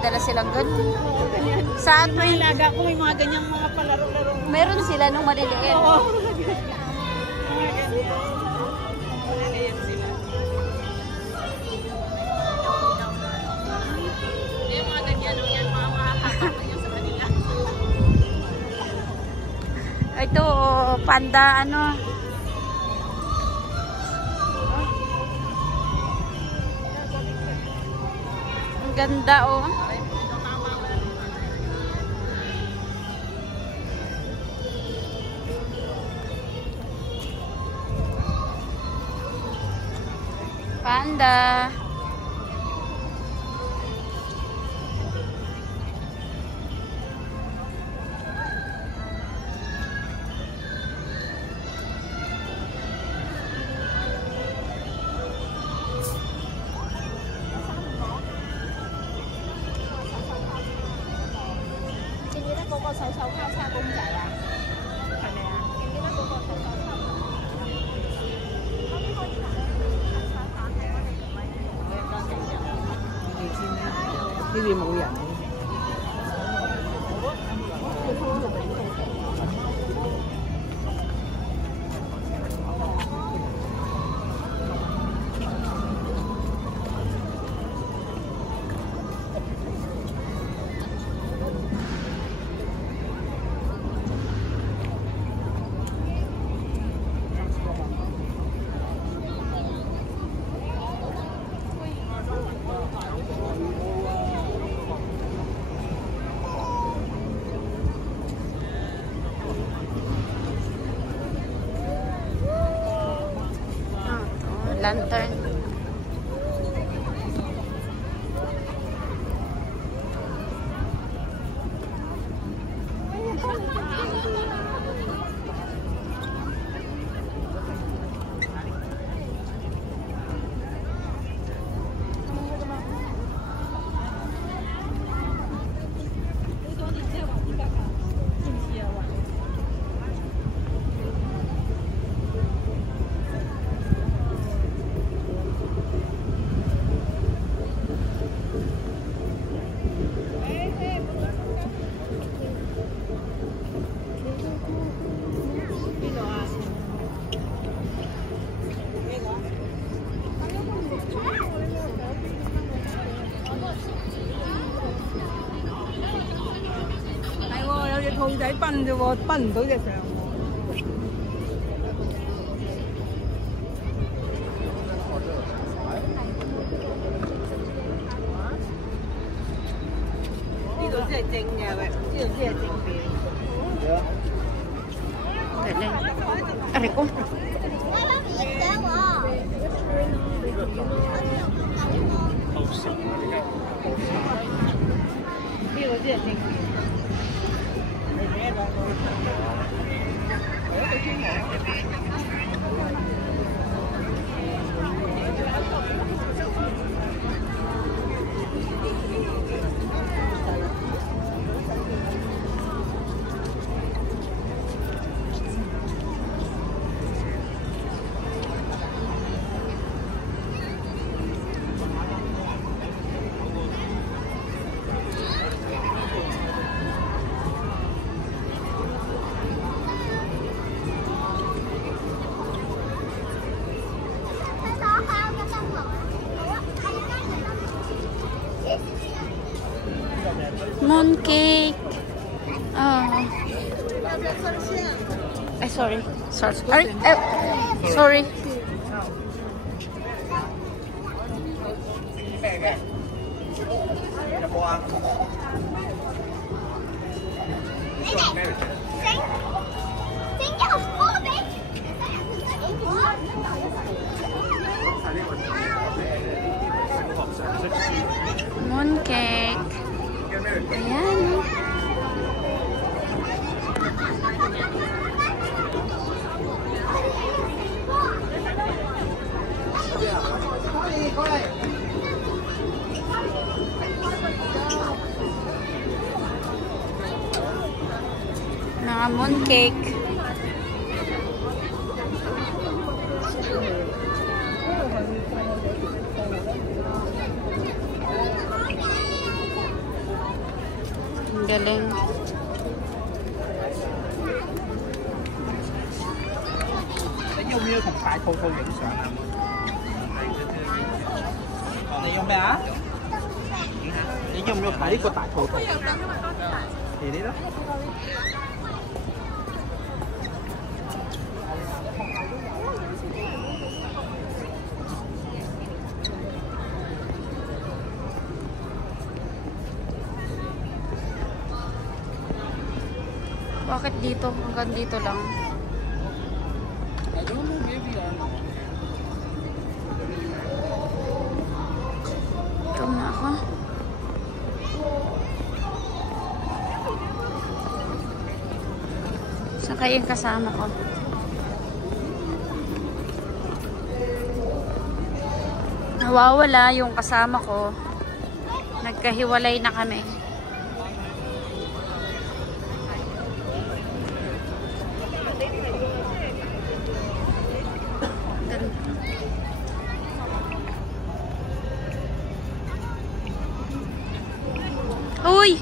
nagdadala silang ganun. Sa tuwing Ilaga ko may mga ganyang mga palaro-laro. meron sila nung maliliit. Oo. Mga ganyan. Maliliit sila. Yung mga ganyan, yan mga makakatawa nyo sa kanila. Ito, panda, ano. Ang ganda, oh. Panda. Hindi mo yan. Lantern.兔仔笨啫喎，笨唔到隻象喎。呢度先係正嘅，喂，呢度先係正表。嚟嚟，阿力哥。呢個先係正表。Mooncake. Sorry. Sorry. Mooncake. Ayan. Na mooncake. Galing.你要唔要同大兔兔影相啊？你要咩啊？你要唔要睇呢個大兔兔？你呢？Bakit dito? Hanggang dito lang. I don't know, maybe Ikaw na ako. Saan kayo yung kasama ko? Nawawala yung kasama ko. Nagkahiwalay na kami. Uy!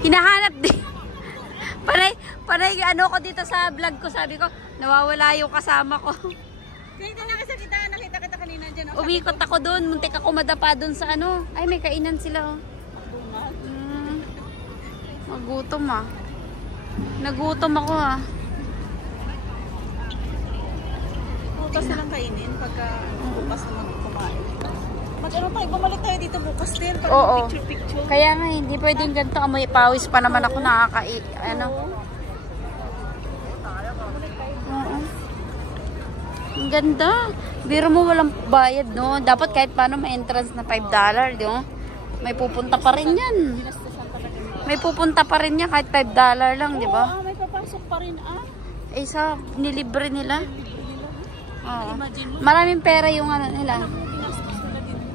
Hinahanap din. Panay ano ko dito sa vlog ko, sabi ko, nawawala yung kasama ko. Nakita kita kanina dyan. Umikot ako doon, muntik ako madapa doon sa ano. Ay, may kainan sila, oh. Magutom, ah. Nagutom ako, ah. Bukas na lang kainin pagka bukas naman kumain. Mag-ano pa, bumalik tayo dito bukas din. Oo. Picture-picture. Kaya nga, hindi pwedeng ganito. Amoy pawis pa naman ako ano. Oo. Ang ganda. Biro mo walang bayad, no? Dapat kahit paano may entrance na $5, di ba? May pupunta pa rin yan. May pupunta pa rin yan kahit $5 lang, di ba? Oo, may papasok pa rin, Eh, sa nilibre nila. Oo. Maraming pera yung ano nila.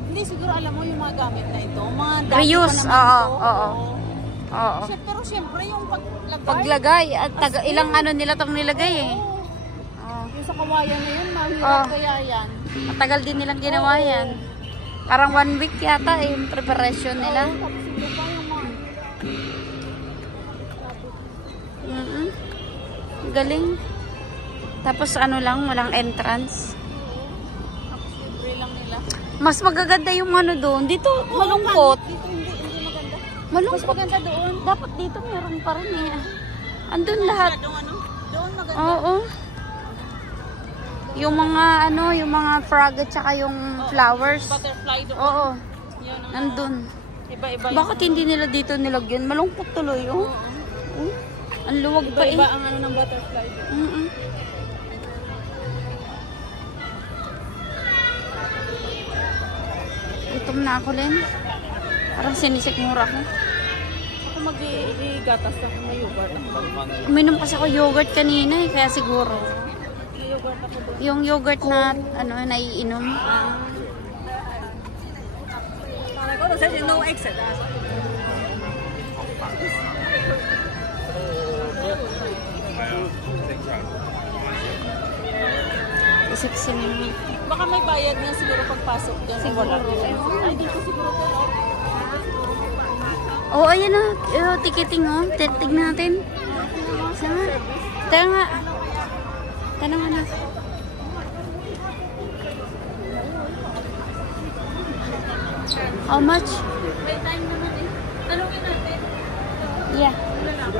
Hindi, siguro alam mo yung mga gamit na ito. Mga dati Reuse, pa naman ito. Oo. Pero syempre yung Paglagay, at ilang ano nila tong nilagay eh. yung sa kawayan na yun, mahirap kaya yan. Matagal din nilang ginawa yan. Parang 1 week yata eh, yung preparation nila. Tapos ito pa yung mga... Galing. Tapos ano lang, walang entrance. Tapos libre lang nila. Mas magaganda yung ano doon. Dito, malungkot. Dito hindi maganda. Malungkot. Mas maganda doon. Dapat dito meron pa rin eh. Andun lahat. Doon maganda. Oo. Yung mga ano, yung mga frog at saka yung flowers. Butterfly doon. Oo. Yan ang Nandun. iba-iba. Bakit hindi nila dito nilagyan? Malungkot tuloy, oh. Ang luwag pa eh. Iba-iba ang ano ng butterfly doon. Gutom na ako, Len. Parang sinisikmura ko. Ako mag-gatas ako ng yogurt. Uminom kasi ako yogurt kanina eh, kaya siguro. May yogurt ako doon. Yung yogurt na ano naiinom. Para ko, kasi no eggs at Isiksin. baka may bayad nga siguro pagpasok doon. Siguro. Ay, dito siguro ko. Oh, ayan na. Ticketing, oh. Tignan natin. Saan? Tayo nga. Tanong na. How much? May time naman eh. Tanungin natin. Yeah. Hanggang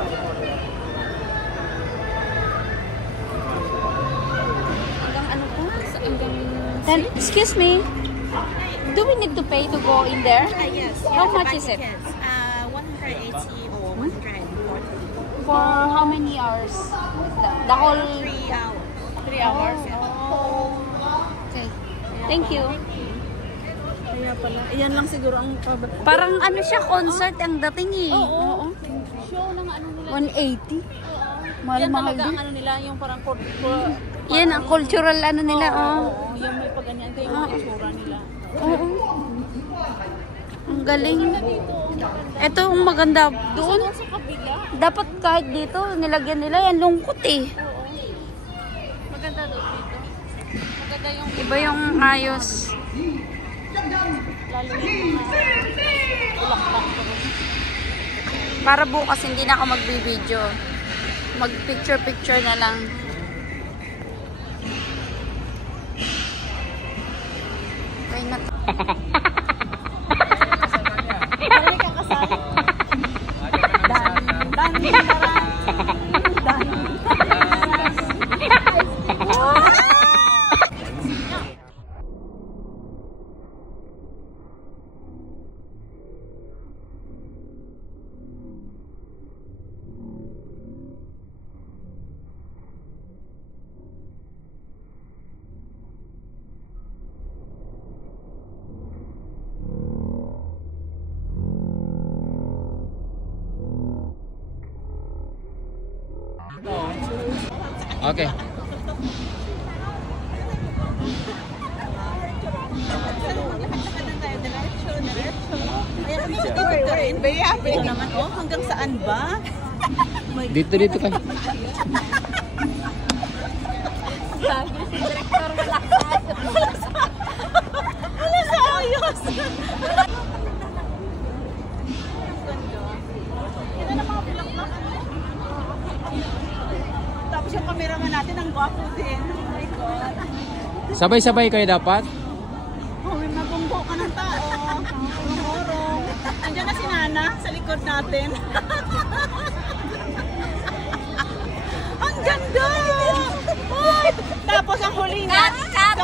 ano po? Hanggang... Then, excuse me. Do we need to pay to go in there? Yes. How much is it? 180 or 140. For how many hours? The whole 3 hours. 3 hours. Okay. Thank you. Kaya pala. Ayan lang siguro ang... Parang ano siya, concert ang dating eh. Oo. Show ng ano nila. 180. Yan Mahal-mahal talaga din. ang ano nila, yung parang Yan ang cultural ano nila, oh. Oo, yan may pagganyan kayo yung itsura nila. Oo. Ang galing. Ito ang maganda doon. Sa kabila. Dapat kahit dito, nilagyan nila yan lungkot eh. Oo. Maganda doon dito. Maganda yung Iba yung ayos. lalo yung mga ulak-ulak. Para bukas hindi na ako magbi-video. Mag-picture-picture na lang. Ay, Marami kang kasali. Okay. Ito naman, oh, hanggang saan ba? Dito ka. Wala sa ayos. Tapos yung cameraman natin, ang gwapo din. Oh my God. Sabay-sabay kayo dapat? Oh, may magunggo ka ng tao. Urong-urong. Andiyan na si Nana sa likod natin. Ang ganda! Ay! Tapos ang huli niya.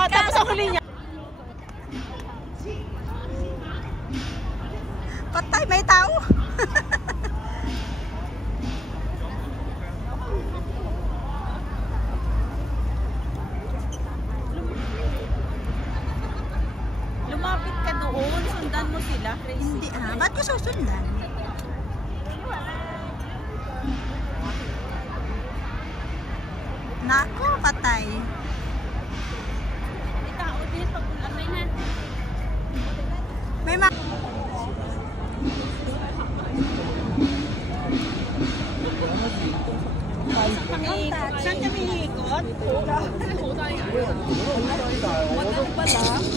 Tapos ang huli niya. Patay, may tao. Lumapit ka doon, sundan mo sila. Hindi ba't ko susundan? Nako, patay. May ma... Saan kami ikot? Maganda pala.